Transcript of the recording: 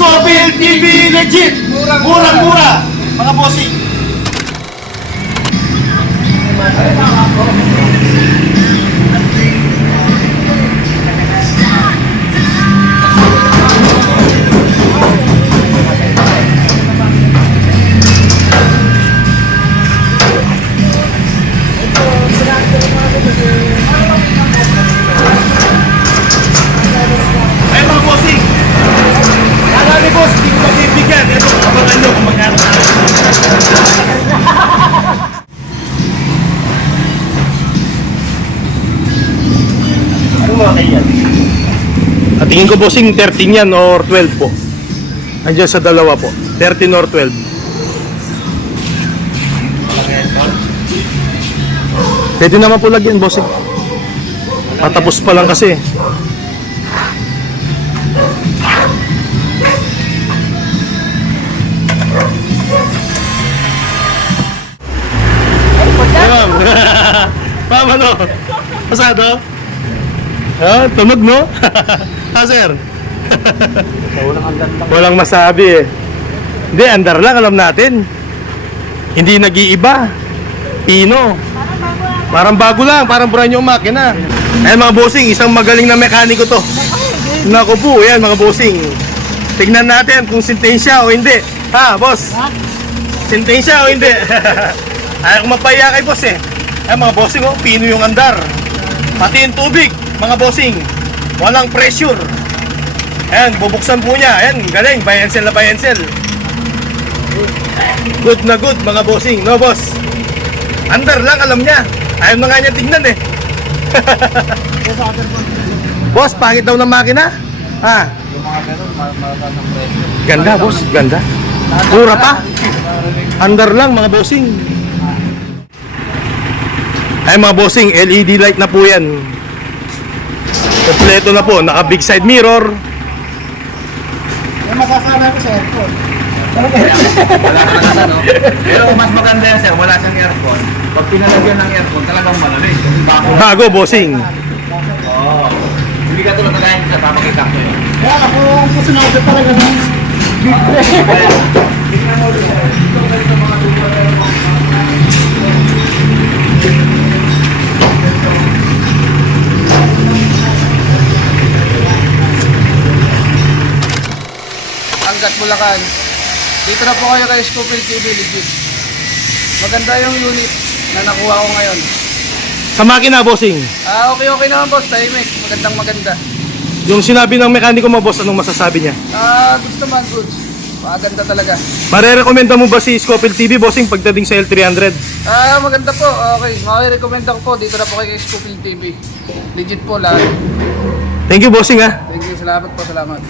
Scofield TV legit! Murang-mura! Mga bossing! Ay mga bossing! Kala ni boss, di ko mabibigyan. Ito, abangan nyo kung magkano na. Ano mga kaiyan? At tingin ko bossing, 13 yan or 12 po. Andiyan sa dalawa po. 13 or 12. Pwede naman po lagyan bossing. Patapos pa lang kasi. Ma'am. Ma'am, ano? Pasado? Ah, tunog, no? Ah, sir? Walang masabi eh. Hindi, andar lang, alam natin. Hindi nag-iiba. Pino. Parang bago lang, parang brand new makina. Ayan mga bossing, isang magaling na mekaniko to. Naku po, yan mga bossing. Tignan natin kung sintensya o hindi. Ha, boss? Sintensya o hindi? Ayaw kong mapaya kay boss eh. Ay mga bossing oh, pino yung andar. Pati yung tubig, mga bossing. Walang pressure. Ayan, bubuksan po niya. Ayan, galing, buy and sell na buy and sell. Good na good mga bossing, no boss? Andar lang, alam niya. Ayaw na nga niya tignan eh. Boss, pangit daw ng makina. Ha? Ganda boss, ganda. Mura pa. Andar lang mga bossing. Ay mga bossing, LED light na po yan. Kompleto na po, naka big side mirror. May masasama ko sa aircon. Wala ka na no? Pero mas maganda yan sir, wala siyang aircon. Pag pinalagyan ng aircon, talagang malamig. Bago bossing. Oo. Hindi ka tulad na ganyan sa papakita ko yun. Kaya ako ang kasunod talaga ng Hanggat Bulacan. Dito na po kayo kay Scofield TV legit. Maganda yung unit na nakuha ko ngayon. Sa makina bossing. Okay naman boss, tahimik. Maganda. Yung sinabi ng mekaniko mo boss, anong masasabi niya? Goods naman, goods. Maganda talaga. Marerekomenda mo ba si Scofield TV bossing pagdating sa L300? Maganda po. Okay. Maki-recommend ako po. Dito na po kay Scofield TV. Legit po lahat. Thank you bossing ha. Thank you. Salamat po. Salamat.